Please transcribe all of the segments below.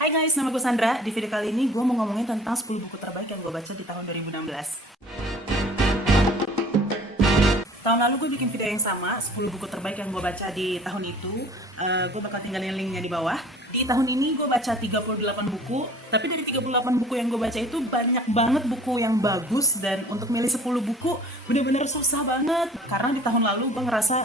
Hai guys, nama gue Sandra. Di video kali ini gue mau ngomongin tentang 10 buku terbaik yang gue baca di tahun 2016. Tahun lalu gue bikin video yang sama, 10 buku terbaik yang gue baca di tahun itu. Gue bakal tinggalin linknya di bawah. Di tahun ini gue baca 38 buku, tapi dari 38 buku yang gue baca itu banyak banget buku yang bagus, dan untuk milih 10 buku bener-bener susah banget. Karena di tahun lalu gue ngerasa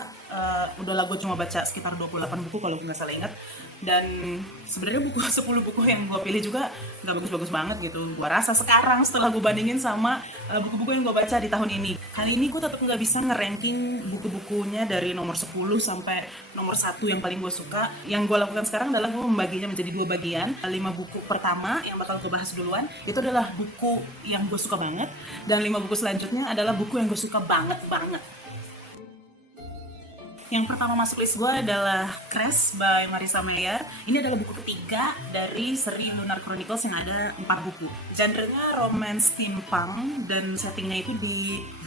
udahlah gue cuma baca sekitar 28 buku kalau gue nggak salah ingat. Dan sebenarnya buku 10 buku yang gue pilih juga nggak bagus-bagus banget gitu. Gue rasa sekarang setelah gue bandingin sama buku-buku yang gue baca di tahun ini, kali ini gue tetap nggak bisa ngeranking buku-bukunya dari nomor 10 sampai nomor 1 yang paling gue suka. Yang gue lakukan sekarang adalah gue membaginya menjadi 2 bagian. 5 buku pertama yang bakal gue bahas duluan itu adalah buku yang gue suka banget, dan 5 buku selanjutnya adalah buku yang gue suka banget. Yang pertama masuk list gue adalah Crash by Marissa Meyer. Ini adalah buku ketiga dari seri Lunar Chronicles yang ada 4 buku. Genrenya romance steampunk, dan settingnya itu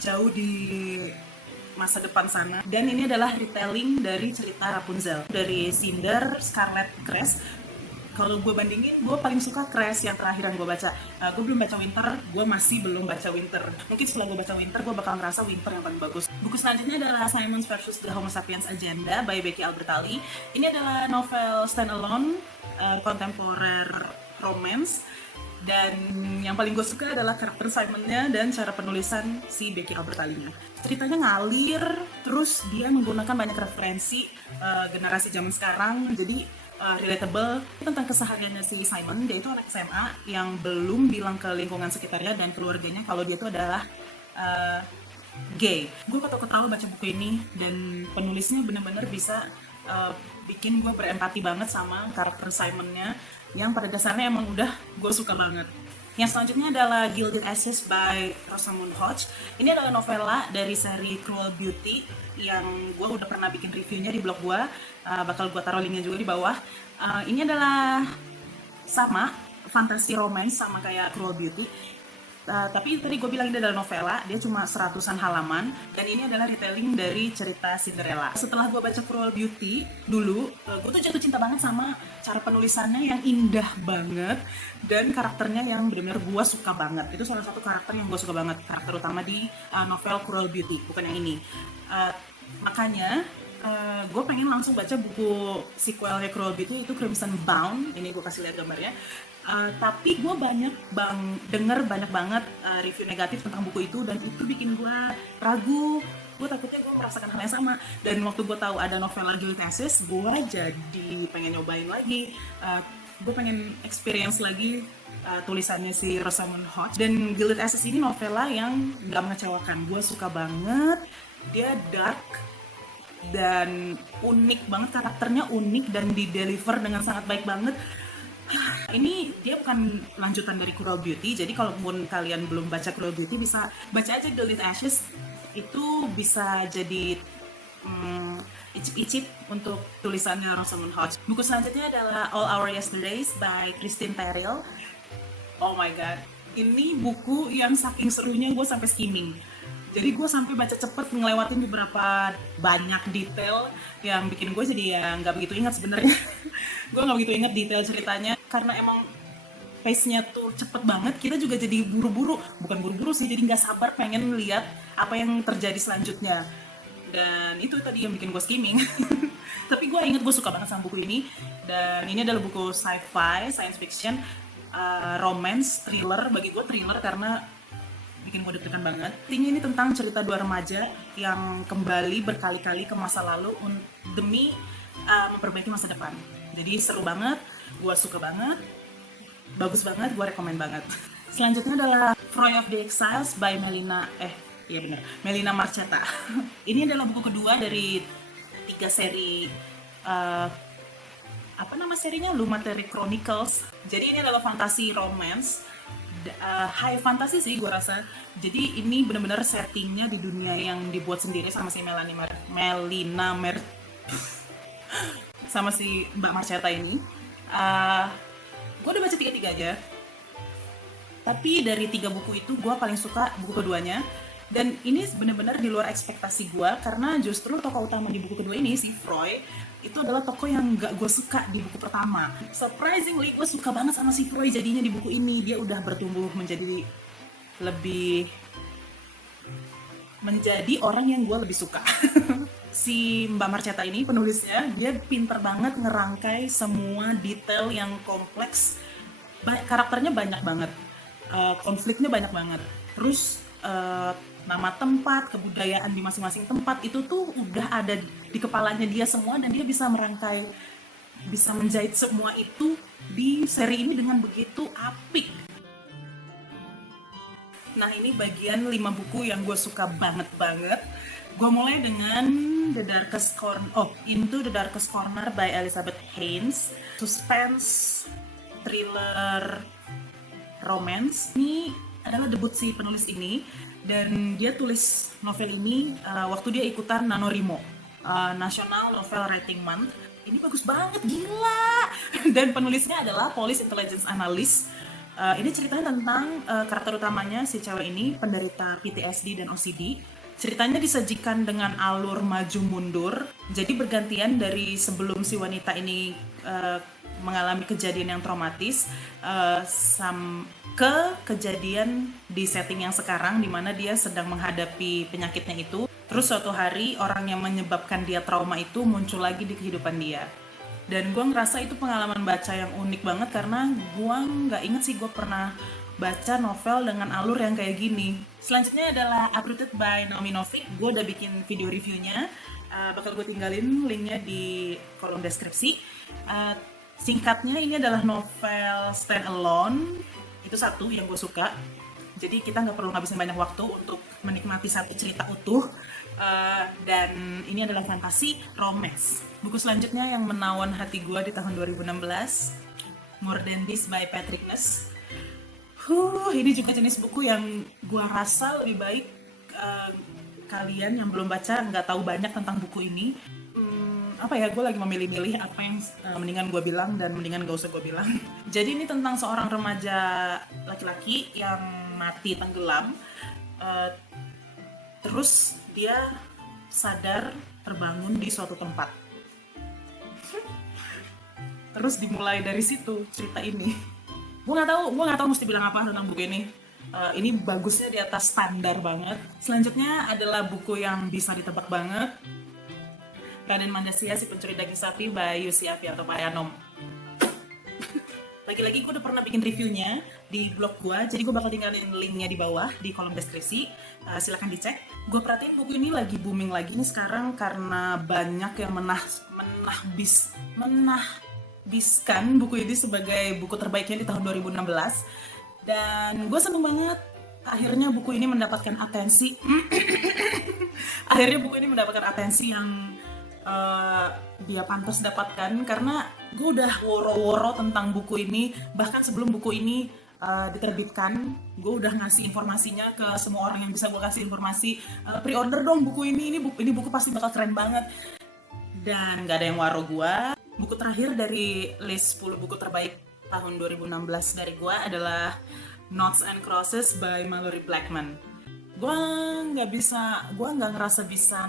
jauh di masa depan sana. Dan ini adalah retelling dari cerita Rapunzel dari Cinder Scarlet Cress. Kalau gue bandingin, gue paling suka Crash yang terakhir yang gue baca. Gue belum baca Winter, gue masih belum baca Winter. Mungkin setelah gue baca Winter, gue bakal ngerasa Winter yang paling bagus. Buku selanjutnya adalah Simons versus the Homo Sapiens Agenda by Becky Albertalli. Ini adalah novel standalone, kontemporer romance. Dan yang paling gue suka adalah karakter Simonnya dan cara penulisan si Becky Albertalli-nya. Ceritanya ngalir, terus dia menggunakan banyak referensi generasi zaman sekarang, jadi relatable tentang kesehariannya si Simon. Dia itu anak SMA yang belum bilang ke lingkungan sekitarnya dan keluarganya kalau dia itu adalah gay. Gue ketawa-ketawa baca buku ini, dan penulisnya benar-benar bisa bikin gue berempati banget sama karakter Simonnya yang pada dasarnya emang udah gue suka banget. Yang selanjutnya adalah Gilded Ashes by Rosamund Hodge. Ini adalah novela dari seri Cruel Beauty yang gue udah pernah bikin reviewnya di blog gue. Bakal gue taruh linknya juga di bawah. Ini adalah sama, fantasi romance sama kayak Cruel Beauty. Tapi tadi gue bilang ini adalah novela, dia cuma 100-an halaman, dan ini adalah retelling dari cerita Cinderella. Setelah gue baca Cruel Beauty dulu, gue tuh jatuh cinta banget sama cara penulisannya yang indah banget, dan karakternya yang benar-benar gue suka banget. Itu salah satu karakter yang gue suka banget, karakter utama di novel Cruel Beauty, bukan yang ini. Makanya gue pengen langsung baca buku sequelnya Cruel Beauty, itu Crimson Bound. Ini gue kasih lihat gambarnya. Tapi gue denger banyak banget review negatif tentang buku itu, dan itu bikin gue ragu. Gue takutnya gue merasakan hal yang sama. Dan waktu gue tahu ada novela Gilded Ashes, gue jadi pengen nyobain lagi. Gue pengen experience lagi tulisannya si Rosamund Hodge. Dan Gilded Ashes ini novela yang gak mengecewakan. Gue suka banget. Dia dark dan unik banget, karakternya unik dan di-deliver dengan sangat baik banget. Ini dia bukan lanjutan dari Cruel Beauty, jadi kalaupun kalian belum baca Cruel Beauty, bisa baca aja Gilded Ashes. Itu bisa jadi icip-icip untuk tulisannya Rosamund Hodge. Buku selanjutnya adalah All Our Yesterdays by Christine Terrell. Oh my god, ini buku yang saking serunya gue sampai skimming. Jadi gue sampai baca cepet, ngelewatin beberapa banyak detail yang bikin gue jadi ya nggak begitu ingat sebenarnya. Gue nggak begitu ingat detail ceritanya karena emang pace-nya tuh cepet banget. Kita juga jadi bukan buru-buru sih, jadi nggak sabar pengen lihat apa yang terjadi selanjutnya. Dan itu tadi yang bikin gue skimming. Tapi gue inget gue suka banget sama buku ini. Dan ini adalah buku sci-fi, science fiction, romance, thriller. Bagi gue thriller karena bikin gue deg-degan banget. Ini tentang cerita dua remaja yang kembali berkali-kali ke masa lalu demi memperbaiki masa depan. Jadi seru banget, gue suka banget, bagus banget, gue rekomen banget. Selanjutnya adalah Froy of the Exiles by Melina Marchetta. Ini adalah buku kedua dari 3 seri apa nama serinya? Lunatic Chronicles. Jadi ini adalah fantasi romance, high fantasy sih gue rasa. Jadi ini benar-benar settingnya di dunia yang dibuat sendiri sama si sama si Mbak Marchetta ini. Gue udah baca 3-3 aja. Tapi dari 3 buku itu gue paling suka buku keduanya. Dan ini benar-benar di luar ekspektasi gue, karena justru tokoh utama di buku kedua ini, si Froy, itu adalah tokoh yang gak gue suka di buku pertama. Surprisingly, gue suka banget sama si Froy jadinya di buku ini. Dia udah bertumbuh menjadi lebih menjadi orang yang gue lebih suka. Si Mbak Marceta ini penulisnya, dia pinter banget ngerangkai semua detail yang kompleks. Karakternya banyak banget, konfliknya banyak banget. Terus nama tempat, kebudayaan di masing-masing tempat itu tuh udah ada di kepalanya dia semua, dan dia bisa merangkai, bisa menjahit semua itu di seri ini dengan begitu apik. Nah, ini bagian 5 buku yang gue suka banget. Gue mulai dengan Into the Darkest Corner by Elizabeth Haynes. Suspense, thriller, romance. Ini adalah debut si penulis ini, dan dia tulis novel ini waktu dia ikutan NaNoWriMo, National Novel Writing Month. Ini bagus banget, gila! Dan penulisnya adalah Police Intelligence Analyst. Ini ceritanya tentang karakter utamanya, si cewek ini penderita PTSD dan OCD. Ceritanya disajikan dengan alur maju mundur, jadi bergantian dari sebelum si wanita ini mengalami kejadian yang traumatis ke kejadian di setting yang sekarang, di mana dia sedang menghadapi penyakitnya itu. Terus suatu hari orang yang menyebabkan dia trauma itu muncul lagi di kehidupan dia. Dan gue ngerasa itu pengalaman baca yang unik banget, karena gue nggak inget sih gue pernah baca novel dengan alur yang kayak gini. Selanjutnya adalah Uprooted by Naomi Novik. Gue udah bikin video reviewnya, bakal gue tinggalin linknya di kolom deskripsi. Singkatnya, ini adalah novel stand alone. Itu satu yang gue suka. Jadi kita nggak perlu ngabisin banyak waktu untuk menikmati satu cerita utuh. Dan ini adalah fantasi romance. Buku selanjutnya yang menawan hati gue di tahun 2016, More Than This by Patrick Ness. Ini juga jenis buku yang gue rasa lebih baik kalian yang belum baca nggak tahu banyak tentang buku ini. Gue lagi memilih-milih apa yang mendingan gue bilang dan mendingan gak usah gue bilang. Jadi ini tentang seorang remaja laki-laki yang mati tenggelam. Terus dia sadar terbangun di suatu tempat. Terus dimulai dari situ cerita ini. Gue nggak tahu mesti bilang apa tentang buku ini. Ini bagusnya di atas standar banget. Selanjutnya adalah buku yang bisa ditebak banget, Raden Mandasya, Si Pencuri Daging Sapi by Yussi Afiato Payanom. Lagi-lagi gue udah pernah bikin reviewnya di blog gue, jadi gue bakal tinggalin linknya di bawah di kolom deskripsi. Silahkan dicek. Gue perhatiin buku ini lagi booming lagi nih sekarang, karena banyak yang menahbiskan buku ini sebagai buku terbaiknya di tahun 2016. Dan gue seneng banget akhirnya buku ini mendapatkan atensi. Akhirnya buku ini mendapatkan atensi yang dia pantas dapatkan, karena gue udah woro-woro tentang buku ini. Bahkan sebelum buku ini diterbitkan, gue udah ngasih informasinya ke semua orang yang bisa gue kasih informasi. Pre-order dong buku ini buku pasti bakal keren banget. Dan gak ada yang waro gue. Buku terakhir dari list 10 buku terbaik tahun 2016 dari gue adalah Noughts and Crosses by Malorie Blackman. Gue nggak ngerasa bisa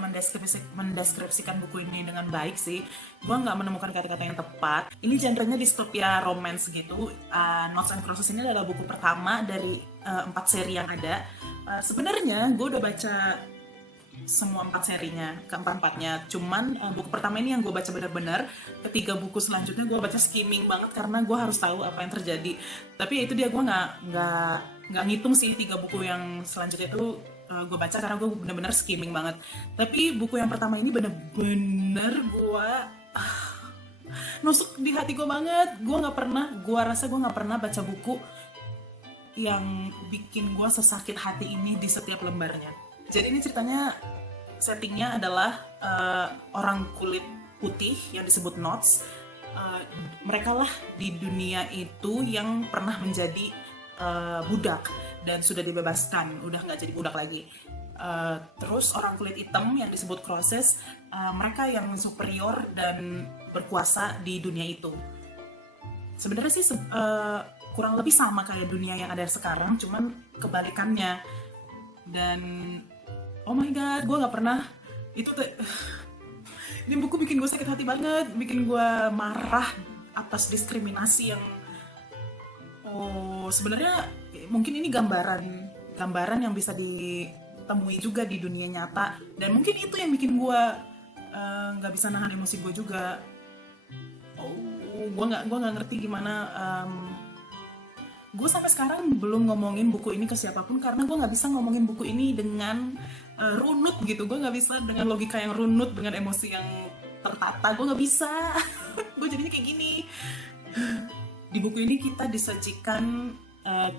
mendeskripsikan buku ini dengan baik sih. Gue nggak menemukan kata-kata yang tepat. Ini genrenya dystopia romance gitu. Noughts and Crosses ini adalah buku pertama dari 4 seri yang ada. Sebenarnya gue udah baca semua 4 serinya, keempat-empatnya. Cuman buku pertama ini yang gue baca benar-benar. Ketiga buku selanjutnya gue baca skimming banget, karena gue harus tahu apa yang terjadi. Tapi itu dia, gue nggak ngitung sih 3 buku yang selanjutnya itu gue baca, karena gue benar-benar skimming banget. Tapi buku yang pertama ini benar-benar gue nusuk di hati gue banget. Gue rasa gue nggak pernah baca buku yang bikin gue sesakit hati ini di setiap lembarnya. Jadi ini ceritanya, settingnya adalah orang kulit putih yang disebut Noughts. Mereka lah di dunia itu yang pernah menjadi budak dan sudah dibebaskan, udah nggak jadi budak lagi. Terus orang kulit hitam yang disebut Crosses, mereka yang superior dan berkuasa di dunia itu. Sebenarnya sih kurang lebih sama kayak dunia yang ada sekarang, cuman kebalikannya. Dan Oh my god, gue nggak pernah itu tuh. Ini buku bikin gue sakit hati banget, bikin gue marah atas diskriminasi yang sebenarnya mungkin ini gambaran gambaran yang bisa ditemui juga di dunia nyata, dan mungkin itu yang bikin gue nggak bisa nahan emosi gue juga. Gue nggak ngerti gimana. Gue sampai sekarang belum ngomongin buku ini ke siapapun karena gue nggak bisa ngomongin buku ini dengan runut gitu. Gue nggak bisa dengan logika yang runut, dengan emosi yang tertata. Gue nggak bisa. Gue jadinya kayak gini. Di buku ini kita disajikan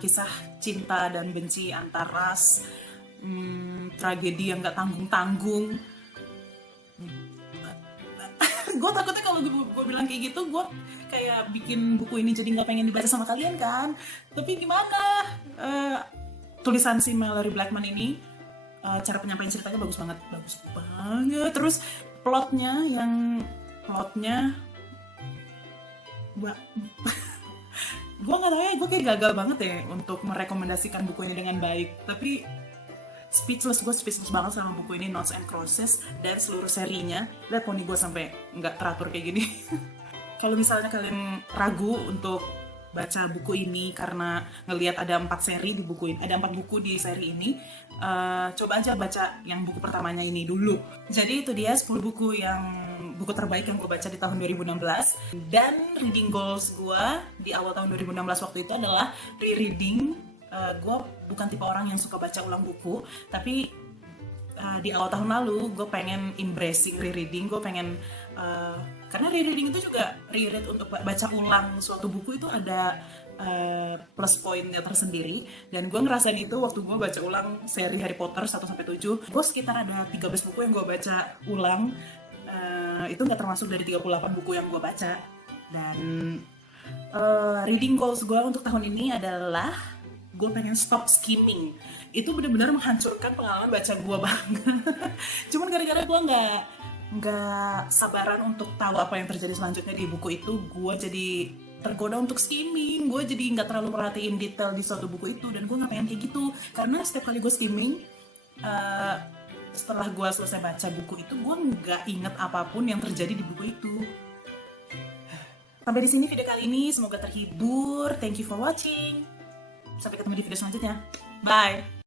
kisah cinta dan benci antar ras, tragedi yang nggak tanggung-tanggung. Gue takutnya kalau gue bilang kayak gitu, gue kayak bikin buku ini jadi nggak pengen dibaca sama kalian kan. Tapi gimana? Tulisan si Mallory Blackman ini, cara penyampaian ceritanya bagus banget, bagus banget. Terus plotnya, gue nggak tahu ya, gue kayak gagal banget ya untuk merekomendasikan buku ini dengan baik. Tapi gue speechless banget sama buku ini, Noughts and Crosses, dan seluruh serinya. Lihat poni gue sampai nggak teratur kayak gini. Kalau misalnya kalian ragu untuk baca buku ini karena ngelihat ada 4 seri di buku ini, ada 4 buku di seri ini, coba aja baca yang buku pertamanya ini dulu. Jadi itu dia 10 buku terbaik yang gue baca di tahun 2016. Dan reading goals gue di awal tahun 2016 waktu itu adalah rereading. Gue bukan tipe orang yang suka baca ulang buku, tapi di awal tahun lalu gue pengen embracing rereading. Gue pengen karena rereading itu juga reread untuk baca ulang suatu buku itu ada plus poinnya tersendiri, dan gue ngerasain itu waktu gue baca ulang seri Harry Potter 1-7. Gue sekitar ada 13 buku yang gue baca ulang. Itu nggak termasuk dari 38 buku yang gue baca. Dan reading goals gue untuk tahun ini adalah gue pengen stop skimming. Itu benar-benar menghancurkan pengalaman baca gue banget. Cuman gara-gara gue nggak sabaran untuk tahu apa yang terjadi selanjutnya di buku itu, gue jadi tergoda untuk skimming. Gue jadi nggak terlalu merhatiin detail di suatu buku itu, dan gue nggak pengen kayak gitu. Karena setiap kali gue skimming, setelah gue selesai baca buku itu, gue nggak inget apapun yang terjadi di buku itu. Sampai di sini video kali ini, semoga terhibur. Thank you for watching. Sampai ketemu di video selanjutnya. Bye!